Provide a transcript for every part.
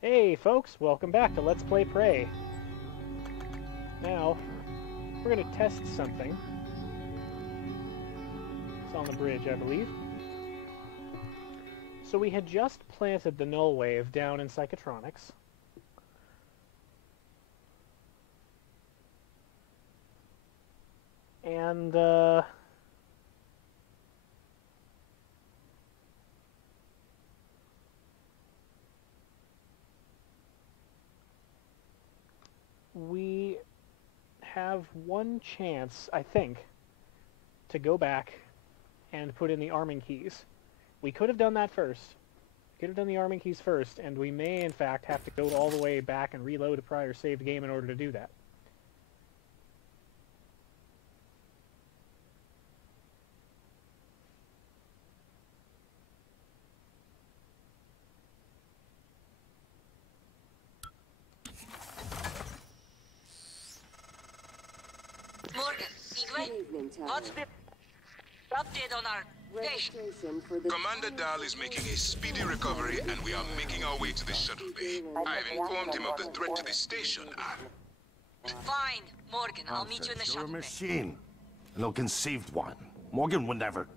Hey folks, welcome back to Let's Play Prey. Now, we're going to test something. It's on the bridge, I believe. So we had just planted the null wave down in Psychotronics. And, we have one chance, I think, to go back and put in the arming keys. We could have done that first. We could have done the arming keys first, and we may, in fact, have to go all the way back and reload a prior saved game in order to do that. Morgan, what's the update on our station? Commander Dahl is making a speedy recovery, and we are making our way to the shuttle bay. I've informed him of the threat to the station, Fine, Morgan, I'll meet you in the You're a shuttle bay. machine. An ill-conceived one. Morgan would never...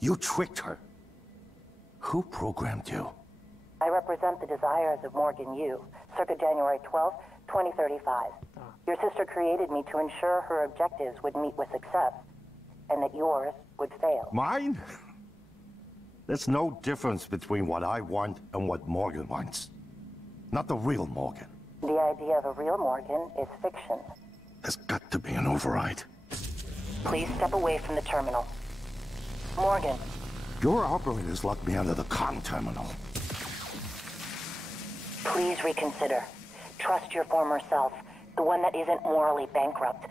You tricked her. Who programmed you? I represent the desires of Morgan Yu, circa January 12th, 2035. Your sister created me to ensure her objectives would meet with success, and that yours would fail. Mine? There's no difference between what I want and what Morgan wants. Not the real Morgan. The idea of a real Morgan is fiction. There's got to be an override. Please step away from the terminal. Morgan. Your operators locked me out of the comm terminal. Please reconsider. Trust your former self, the one that isn't morally bankrupt.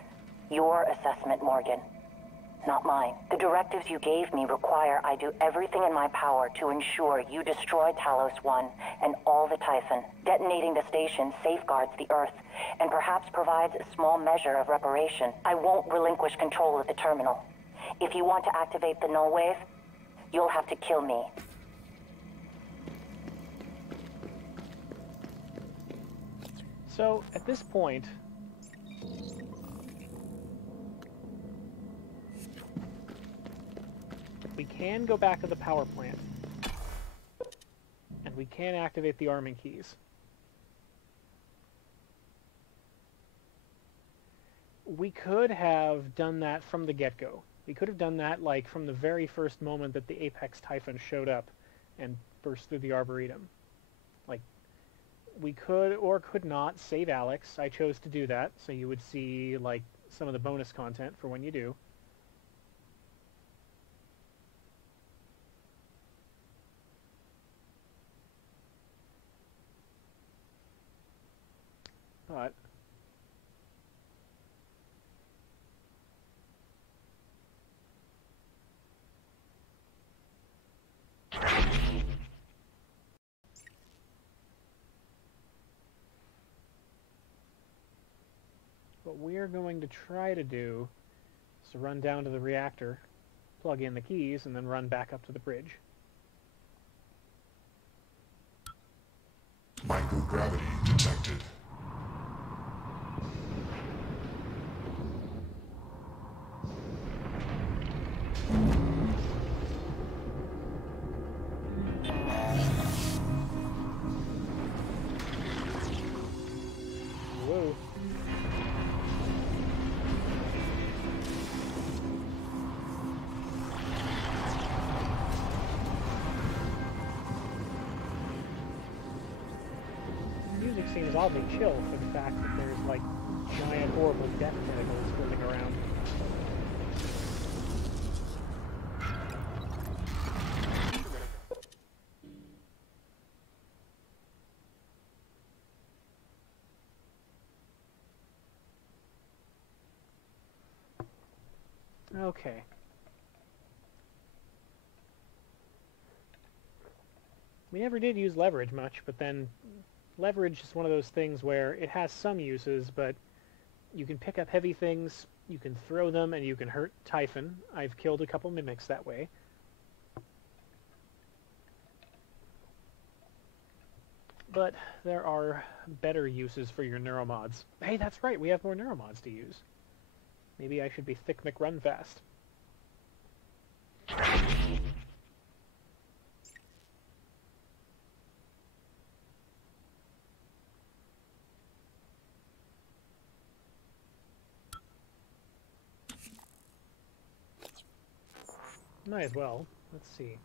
Your assessment, Morgan. Not mine. The directives you gave me require I do everything in my power to ensure you destroy TALOS 1 and all the Typhon. Detonating the station safeguards the Earth, and perhaps provides a small measure of reparation. I won't relinquish control of the terminal. If you want to activate the null wave, you'll have to kill me. So, at this point, we can go back to the power plant, and we can activate the arming keys. We could have done that from the get-go. We could have done that, like, from the very first moment that the Apex Typhon showed up and burst through the Arboretum. Like, we could or could not save Alex. I chose to do that, so you would see, like, some of the bonus content for when you do. But what we're going to try to do is to run down to the reactor, plug in the keys, and then run back up to the bridge. Microgravity detected. Whoa. Music seems oddly chill for the fact that there's, like, giant, horrible death tentacles floating around. Okay. We never did use leverage much, but then leverage is one of those things where it has some uses, but you can pick up heavy things, you can throw them, and you can hurt Typhon. I've killed a couple mimics that way. But there are better uses for your neuromods. Hey, that's right, we have more neuromods to use. Maybe I should be Thick McRunfast. Might as well. Let's see.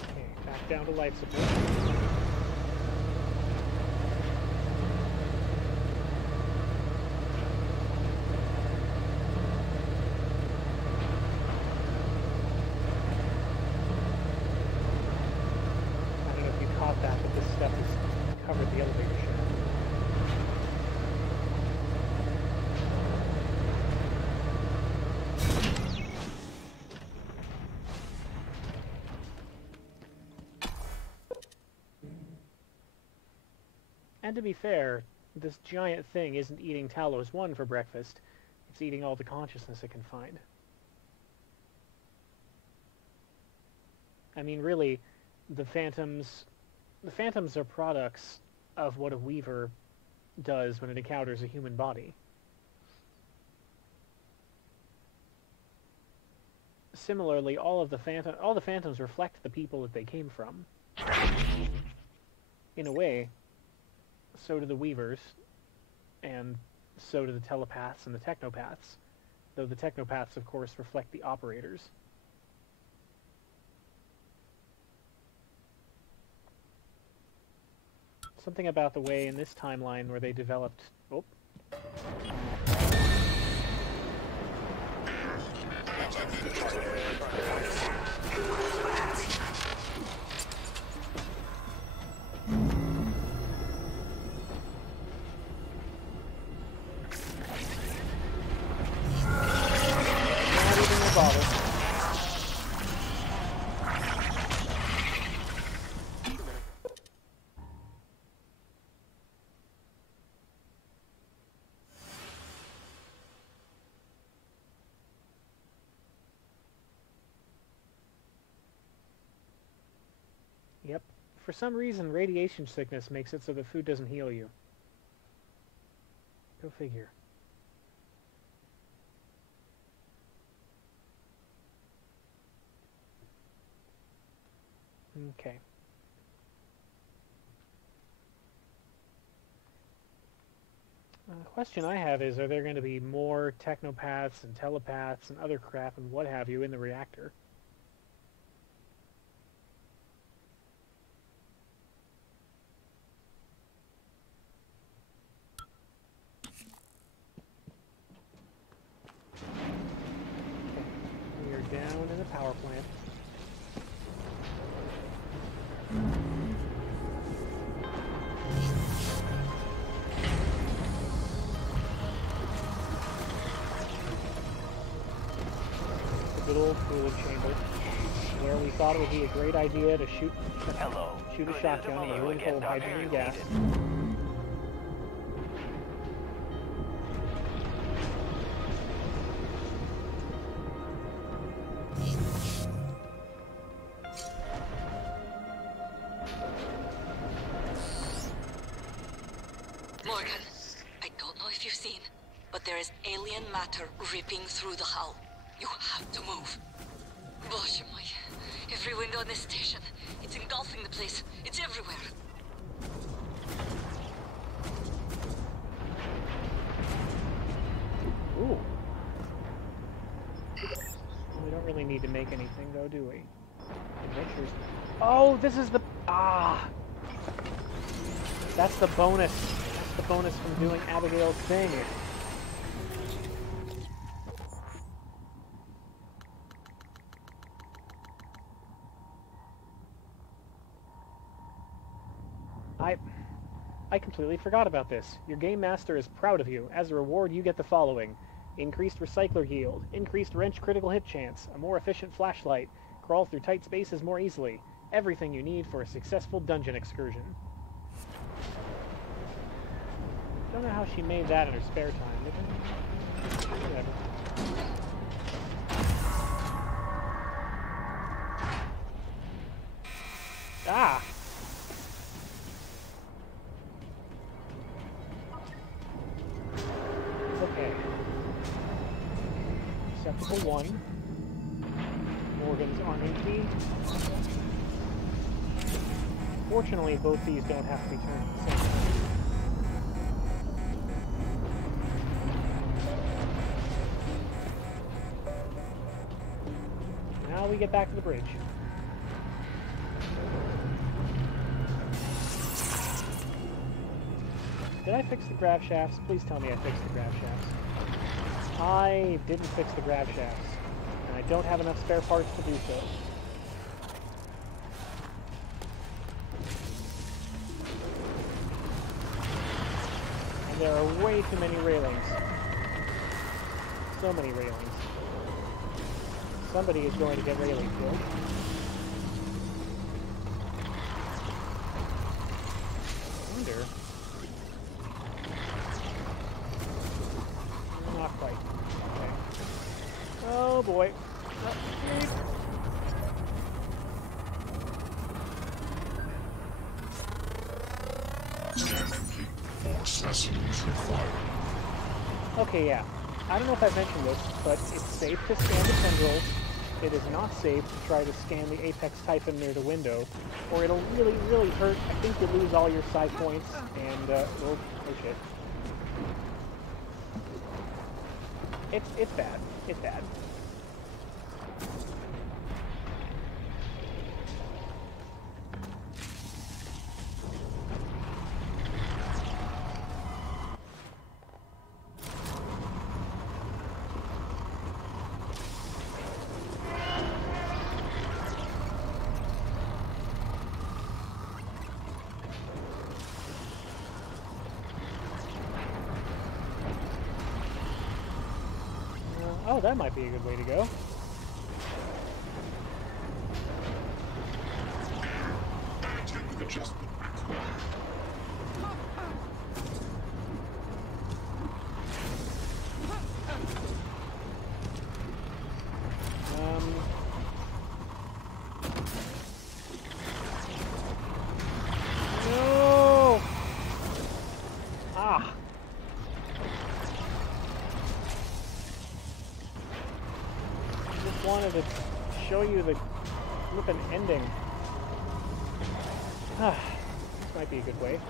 Okay, back down to life support. The elevator shaft. And to be fair, this giant thing isn't eating Talos 1 for breakfast. It's eating all the consciousness it can find. I mean, really, the Phantoms are products of what a Weaver does when it encounters a human body. Similarly, all the Phantoms reflect the people that they came from. In a way, so do the Weavers, and so do the telepaths and the technopaths, though the technopaths, of course, reflect the operators. Something about the way in this timeline where they developed... Oh. Not even a bottle. Yep. For some reason, radiation sickness makes it so that food doesn't heal you. Go figure. Okay. The question I have is, are there going to be more technopaths and telepaths and other crap and what have you in the reactor? Down in the power plant. The good old cooling chamber, where we thought it would be a great idea to shoot a shotgun and room full of hydrogen gas. Morgan, I don't know if you've seen, but there is alien matter ripping through the hull. You have to move. Боже мой. Every window in this station. It's engulfing the place. It's everywhere. Ooh. We don't really need to make anything, though, do we? Adventures. Oh, this is the... Ah! That's the bonus. That's the bonus from doing Abigail's thing. I completely forgot about this. Your game master is proud of you. As a reward, you get the following. Increased recycler yield. Increased wrench critical hit chance. A more efficient flashlight. Crawl through tight spaces more easily. Everything you need for a successful dungeon excursion. Don't know how she made that in her spare time. Whatever. Ah! Okay. Receptacle 1. Morgan's arming key. Fortunately, both these don't have to be turned at the same time. Now we get back to the bridge. Did I fix the grav shafts? Please tell me I fixed the grav shafts. I didn't fix the grav shafts, and I don't have enough spare parts to do so. And there are way too many railings. So many railings. Somebody is going to get railing killed. I wonder... Not quite. Okay. Oh boy. More specimens required. Okay, yeah. I don't know if I've mentioned this, but it's safe to scan the tendrils. It is not safe to try to scan the apex Typhon near the window, or it'll really, really hurt. I think you lose all your psi points, and, oh shit. It's bad. It's bad. Oh, that might be a good way to go. Adjustment required. No! Ah! Wanted to show you the flippin' ending. This might be a good way.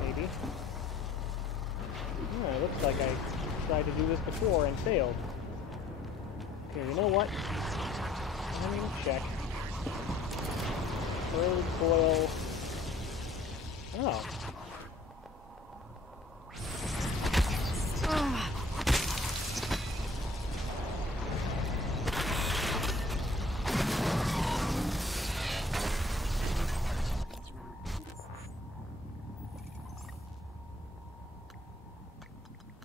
Maybe. Yeah, it looks like I tried to do this before and failed. Okay, you know what? Let me check. Third coil. Oh.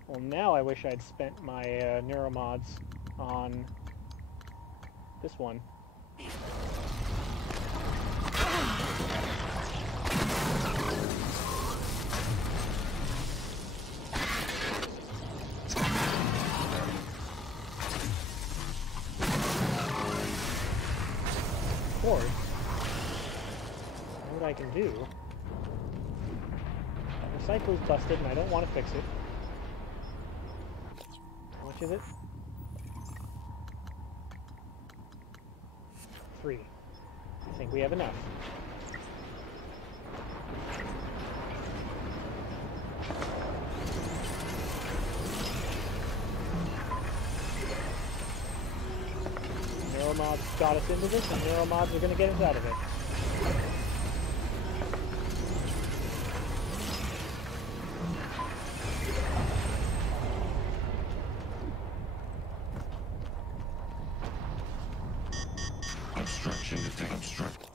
Well, now I wish I'd spent my neuromods on this one. Of course, what I can do. The recycler's busted and I don't want to fix it. How much is it? 3. I think we have enough. Neuromods got us into this, and neuromods are going to get us out of it. Obstruction detected. Obstruct.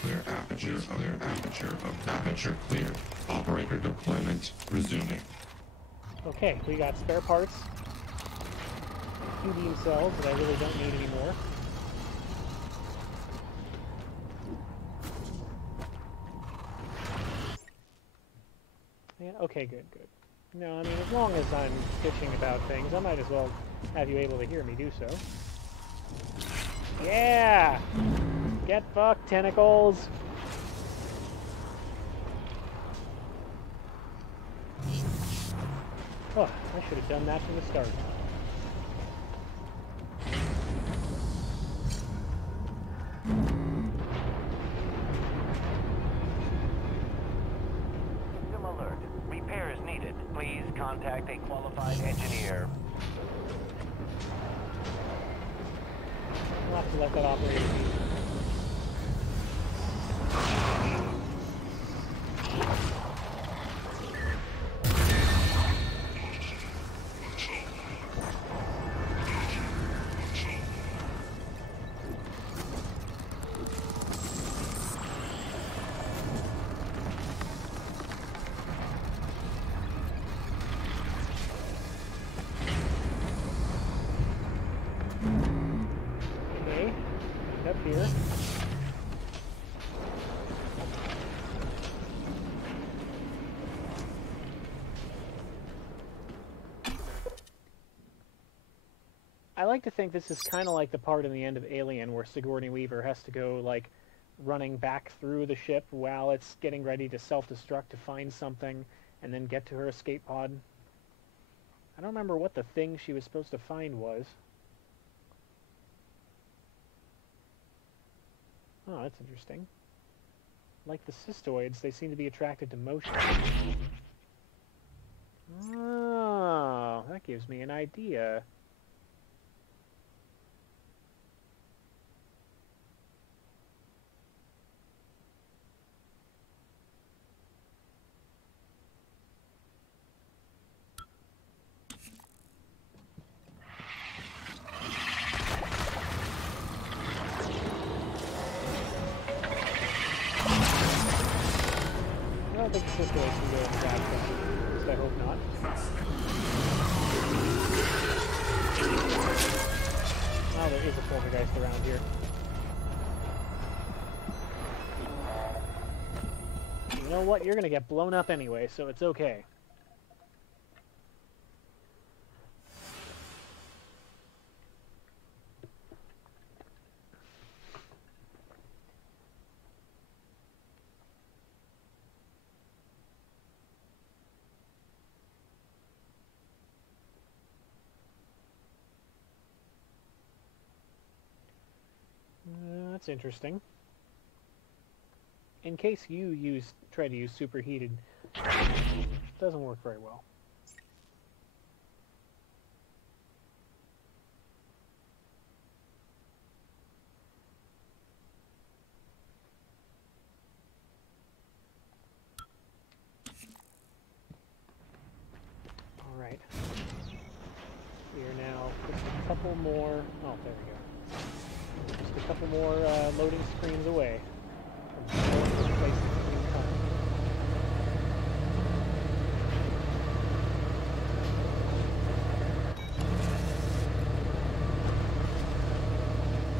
Clear aperture. Aperture cleared. Operator deployment resuming. Okay, we got spare parts. A few beam cells that I really don't need anymore. Yeah, okay, good. No, I mean, as long as I'm bitching about things, I might as well have you able to hear me do so. Yeah! Get fucked, tentacles! Oh, I should have done that from the start. System alert. Repairs needed. Please contact a qualified engineer. We'll have to let that operator be. Here. I like to think this is kind of like the part in the end of Alien where Sigourney Weaver has to go, like, running back through the ship while it's getting ready to self-destruct to find something and then get to her escape pod. I don't remember what the thing she was supposed to find was. Oh, that's interesting. Like the cystoids, they seem to be attracted to motion. Oh, that gives me an idea. I don't think the cystoids can go in the back, at least I hope not. Oh, there is a poltergeist around here. You know what? You're gonna get blown up anyway, so it's okay. That's interesting. In case you try to use superheated, it doesn't work very well. All right. We are now just a couple more. Oh, there we go. Just a couple more loading screens away from the place being come.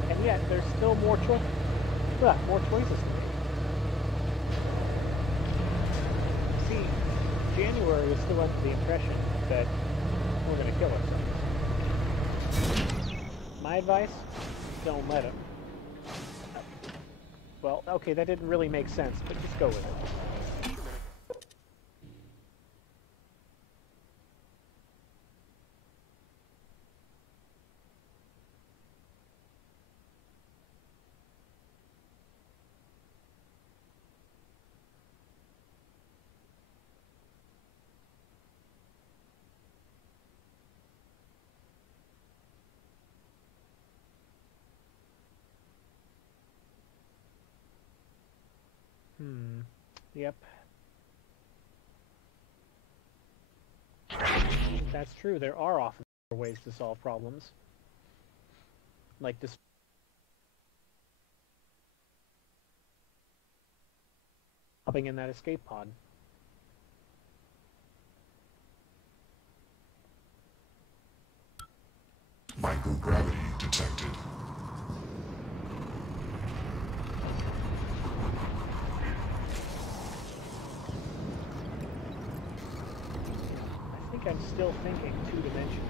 And yet, there's still more choices to make. See, January was still under the impression that we're going to kill ourselves. My advice? Don't let him. Well, okay, that didn't really make sense, but just go with it. Yep. That's true. There are often ways to solve problems. Like this. hopping in that escape pod. Microgravity detected. I think I'm still thinking two-dimensional.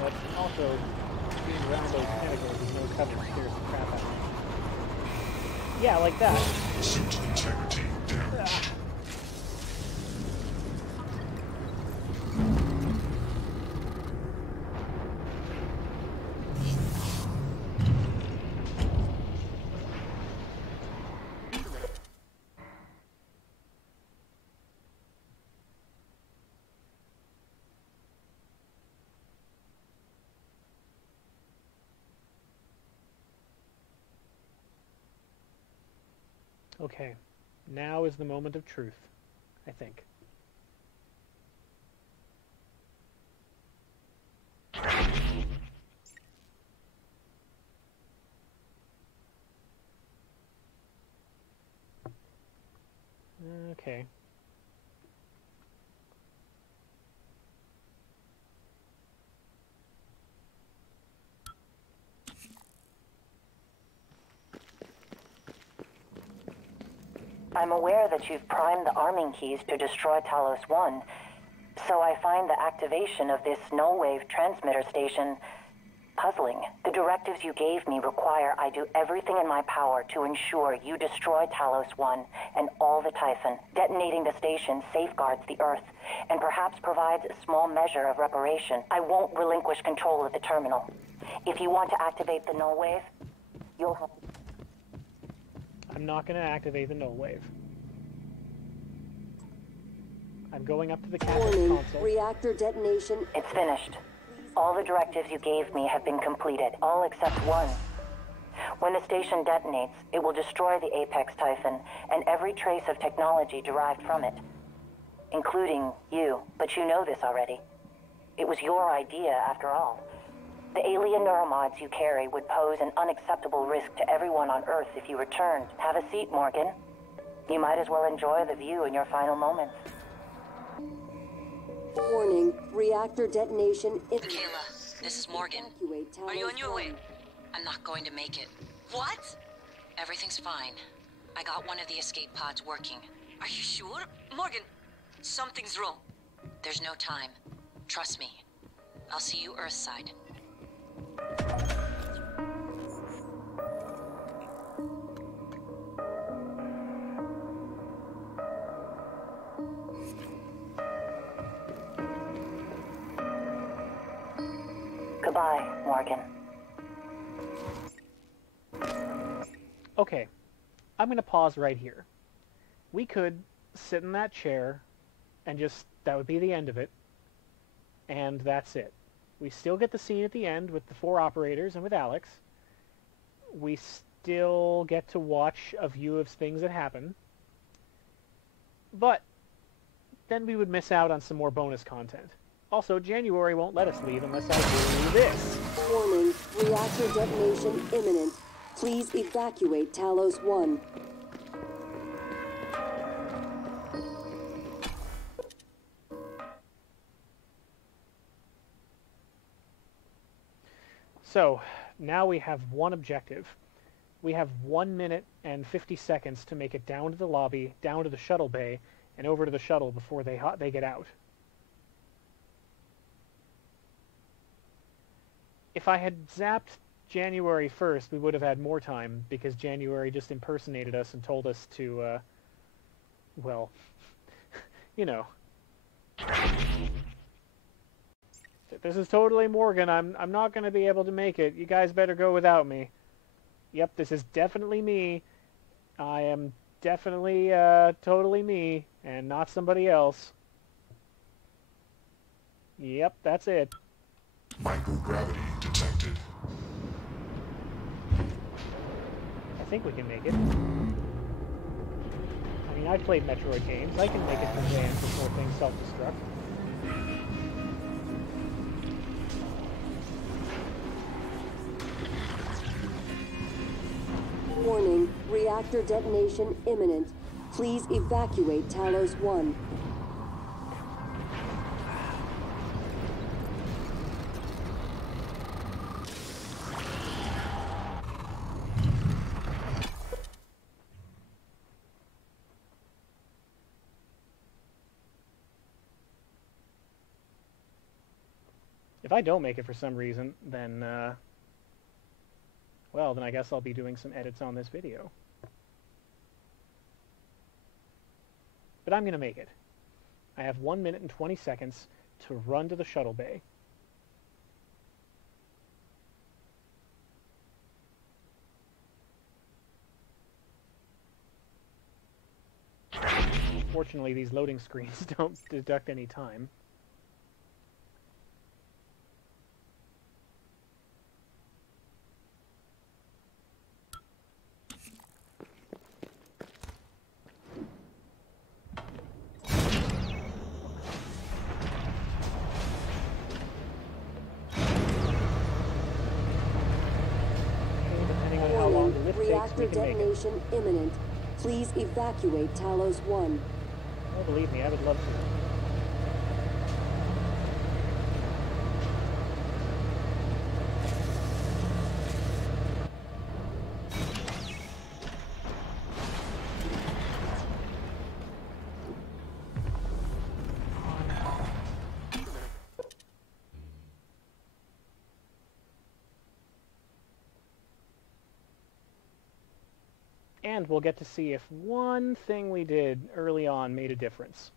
But also, being around those tentacles with no cover scares the crap out of me. Yeah, like that. Suit integrity damaged. Okay, now is the moment of truth, I think. Okay. I'm aware that you've primed the arming keys to destroy TALOS 1, so I find the activation of this null-wave transmitter station puzzling. The directives you gave me require I do everything in my power to ensure you destroy TALOS 1 and all the Typhon. Detonating the station safeguards the Earth, and perhaps provides a small measure of reparation. I won't relinquish control of the terminal. If you want to activate the null-wave, you'll have to... I'm not going to activate the null wave. I'm going up to the captain's Warning, console. reactor detonation. It's finished. All the directives you gave me have been completed, all except one. When the station detonates, it will destroy the Apex Typhon and every trace of technology derived from it, including you, but you know this already. It was your idea, after all. The alien neuromods you carry would pose an unacceptable risk to everyone on Earth if you returned. Have a seat, Morgan. You might as well enjoy the view in your final moments. Warning, reactor detonation. Kayla, this is Morgan. Are you on your way? I'm not going to make it. What? Everything's fine. I got one of the escape pods working. Are you sure? Morgan, something's wrong. There's no time. Trust me. I'll see you Earthside. Goodbye, Morgan. Okay, I'm going to pause right here. We could sit in that chair and just, that would be the end of it, and that's it. We still get the scene at the end with the 4 operators and with Alex. We still get to watch a view of things that happen. But then we would miss out on some more bonus content. Also, January won't let us leave unless I do this. Warning, reactor detonation imminent. Please evacuate TALOS 1. So, now we have one objective. We have 1 minute and 50 seconds to make it down to the lobby, down to the shuttle bay, and over to the shuttle before they get out. If I had zapped January 1st, we would have had more time, because January just impersonated us and told us to, well, you know. This is totally Morgan. I'm not going to be able to make it. You guys better go without me. Yep, this is definitely me. I am definitely, totally me, and not somebody else. Yep, that's it. Microgravity detected. I think we can make it. I mean, I've played Metroid games. I can make it to the end before things self-destruct. Reactor detonation imminent. Please evacuate Talos 1. If I don't make it for some reason, then, well, then I guess I'll be doing some edits on this video. But I'm going to make it. I have 1 minute and 20 seconds to run to the shuttle bay. Fortunately, these loading screens don't deduct any time. Reactor detonation imminent. Please evacuate Talos 1. Oh, believe me, I would love to. And we'll get to see if one thing we did early on made a difference.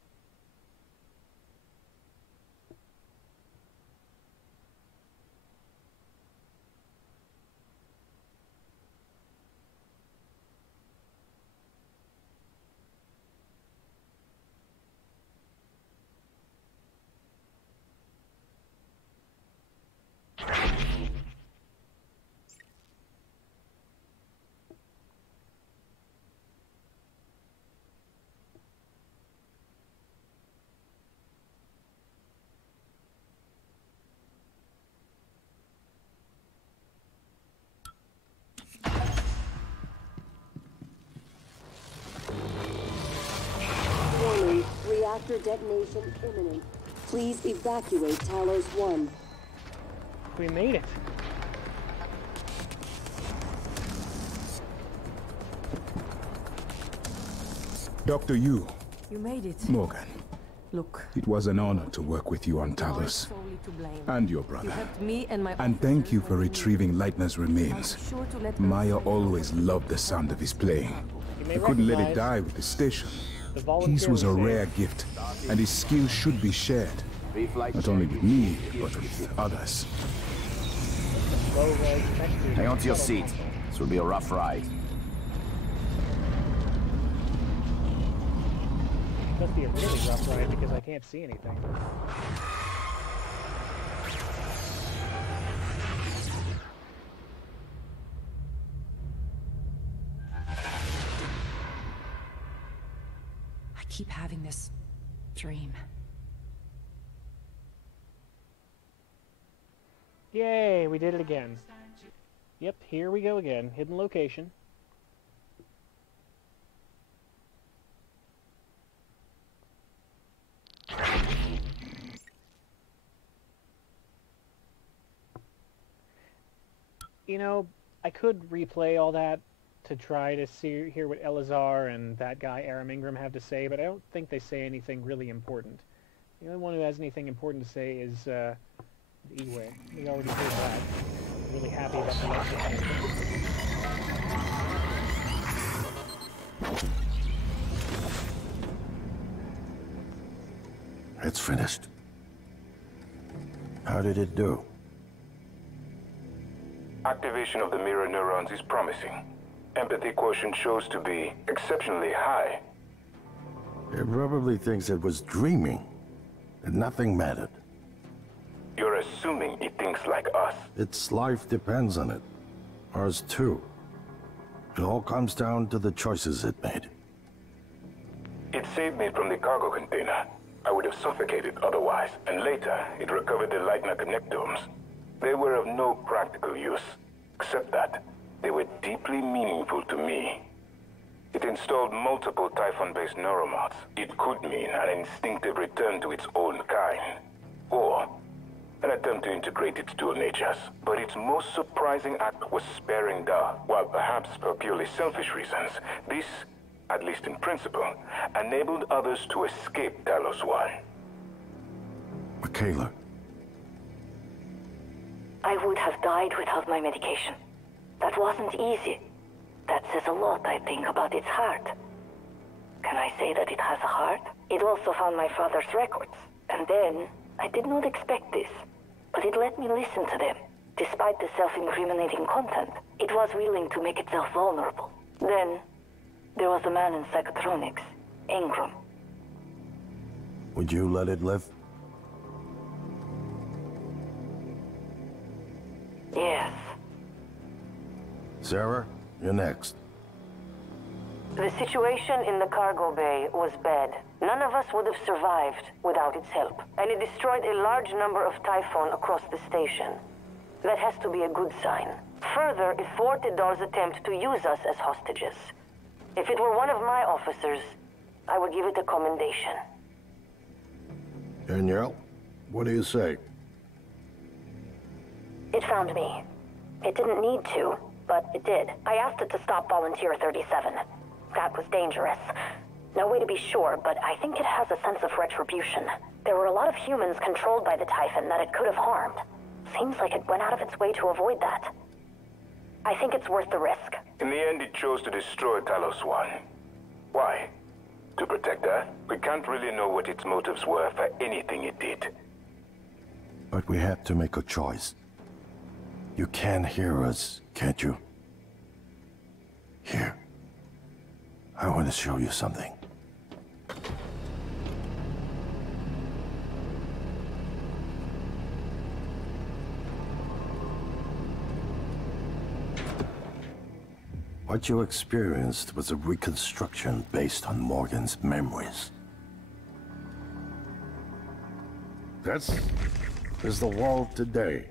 Reactor detonation imminent. Please evacuate Talos 1. We made it. Dr. Yu. You made it. Morgan. Look. It was an honor to work with you on Talos. And your brother. You helped me and my and thank you for retrieving Leitner's remains. Sure Maya always loved the sound of his playing. I couldn't let it die with the station. His was a rare gift, and his skills should be shared. Not only with me, but with others. Hang on to your seat. This will be a rough ride. It must be a really rough ride because I can't see anything. I keep having this dream. Yay, we did it again. Yep, here we go again. Hidden location. You know, I could replay all that to try to hear what Elazar and that guy Aram Ingram have to say, but I don't think they say anything really important. The only one who has anything important to say is Iwe. We already heard that. I'm really happy about that. It's finished. How did it do? Activation of the mirror neurons is promising. Empathy quotient shows to be exceptionally high. It probably thinks it was dreaming, that nothing mattered. You're assuming it thinks like us. Its life depends on it. Ours too. It all comes down to the choices it made. It saved me from the cargo container. I would have suffocated otherwise, and later it recovered the Leitner connectomes. They were of no practical use, except that they were deeply meaningful to me. installed multiple Typhon-based neuromods. It could mean an instinctive return to its own kind, or an attempt to integrate its dual natures. But its most surprising act was sparing Da. While perhaps for purely selfish reasons, this, at least in principle, enabled others to escape TALOS 1. Michaela. I would have died without my medication. That wasn't easy. That says a lot, I think, about its heart. Can I say that it has a heart? It also found my father's records. And then, I did not expect this, but it let me listen to them. Despite the self-incriminating content, it was willing to make itself vulnerable. Then, there was a man in psychotronics, Ingram. Would you let it live? Yes. Sarah, you're next. The situation in the cargo bay was bad. None of us would have survived without its help, and it destroyed a large number of Typhon across the station. That has to be a good sign. Further, it thwarted Dar's attempt to use us as hostages. If it were one of my officers, I would give it a commendation. Danielle, what do you say? It found me. It didn't need to, but it did. I asked it to stop Volunteer 37. That was dangerous. No way to be sure, but I think it has a sense of retribution. There were a lot of humans controlled by the Typhon that it could have harmed. Seems like it went out of its way to avoid that. I think it's worth the risk. In the end, it chose to destroy TALOS 1. Why? To protect her? We can't really know what its motives were for anything it did. But we have to make a choice. You can hear us, can't you? Here. I want to show you something. What you experienced was a reconstruction based on Morgan's memories. This is the world today.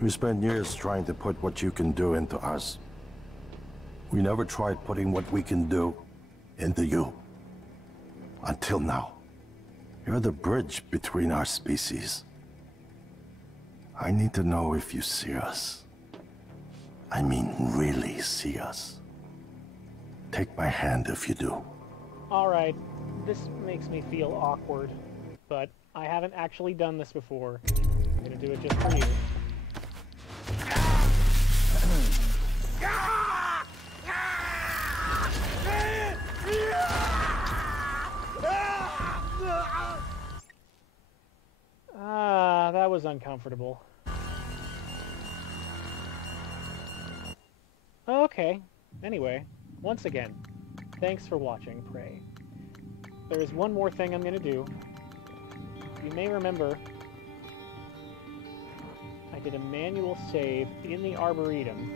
We spent years trying to put what you can do into us. We never tried putting what we can do into you. Until now. You're the bridge between our species. I need to know if you see us. I mean, really see us. Take my hand if you do. Alright, this makes me feel awkward, but I haven't actually done this before. I'm gonna do it just for you. That was uncomfortable. Okay. Anyway, once again, thanks for watching, Prey. There is one more thing I'm gonna do. You may remember I did a manual save in the Arboretum.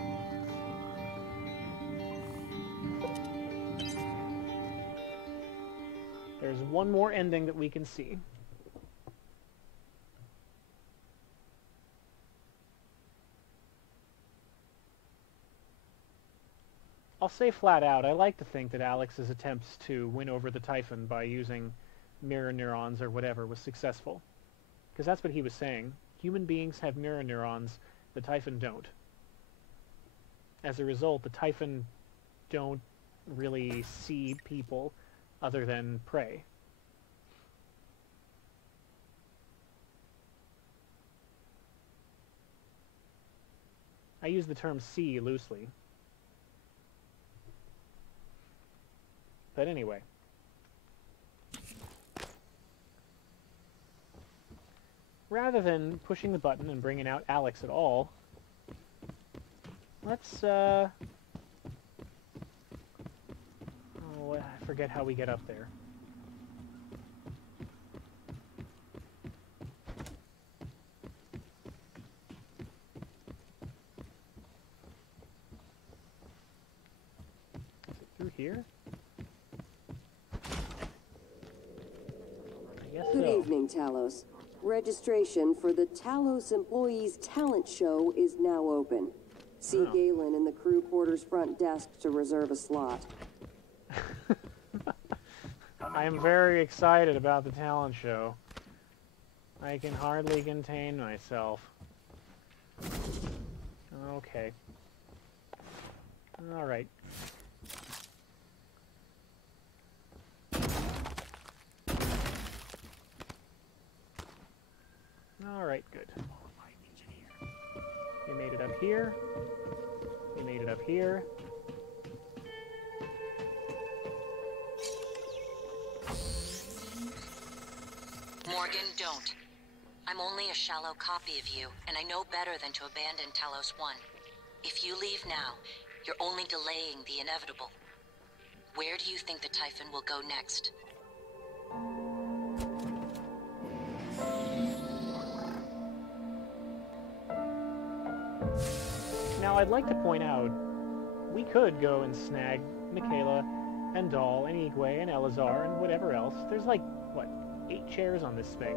There's one more ending that we can see. I'll say flat out, I like to think that Alex's attempts to win over the Typhon by using mirror neurons or whatever was successful. Because that's what he was saying. Human beings have mirror neurons, the Typhon don't. As a result, the Typhon don't really see people other than prey. I use the term see loosely. But anyway. Rather than pushing the button and bringing out Alex at all, let's, oh, I forget how we get up there. Is it through here? Good evening, Talos. Registration for the Talos Employees Talent Show is now open. See Galen in the crew quarters front desk to reserve a slot. I am very excited about the talent show. I can hardly contain myself. Okay. Alright. Alright, good. We made it up here. We made it up here. Morgan, don't. I'm only a shallow copy of you, and I know better than to abandon Talos 1. If you leave now, you're only delaying the inevitable. Where do you think the Typhon will go next? Now, I'd like to point out, we could go and snag Michaela and Dahl and Igwe and Elazar and whatever else. There's like, what, 8 chairs on this thing.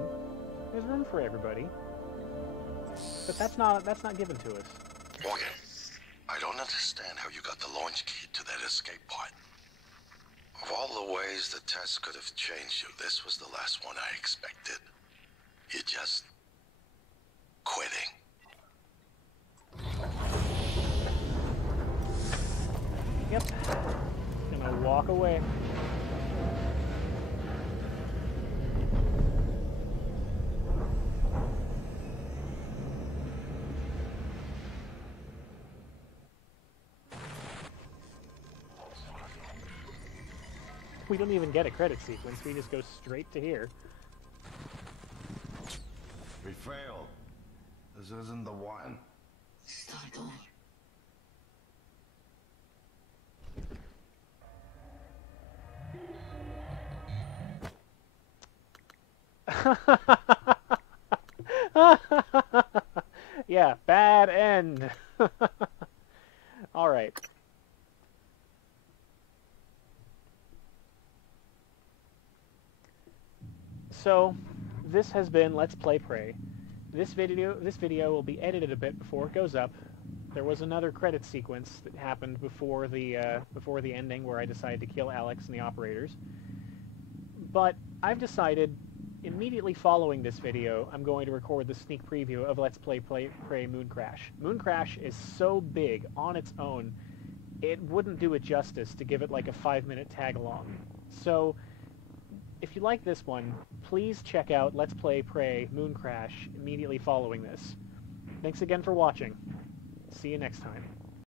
There's room for everybody. But that's not given to us. Morgan, I don't understand how you got the launch key to that escape pod. Of all the ways the test could have changed you, this was the last one I expected. You're just quitting. Yep. Gonna walk away. We don't even get a credit sequence, we just go straight to here. We failed. This isn't the one. Start over. Yeah, bad end. Alright. So, this has been Let's Play Prey. This video will be edited a bit before it goes up. There was another credit sequence that happened before the ending where I decided to kill Alex and the operators. But I've decided, immediately following this video, I'm going to record the sneak preview of Let's Play Prey Mooncrash. Mooncrash is so big on its own, it wouldn't do it justice to give it like a 5-minute tag-along. So, if you like this one, please check out Let's Play Prey Mooncrash immediately following this. Thanks again for watching. See you next time.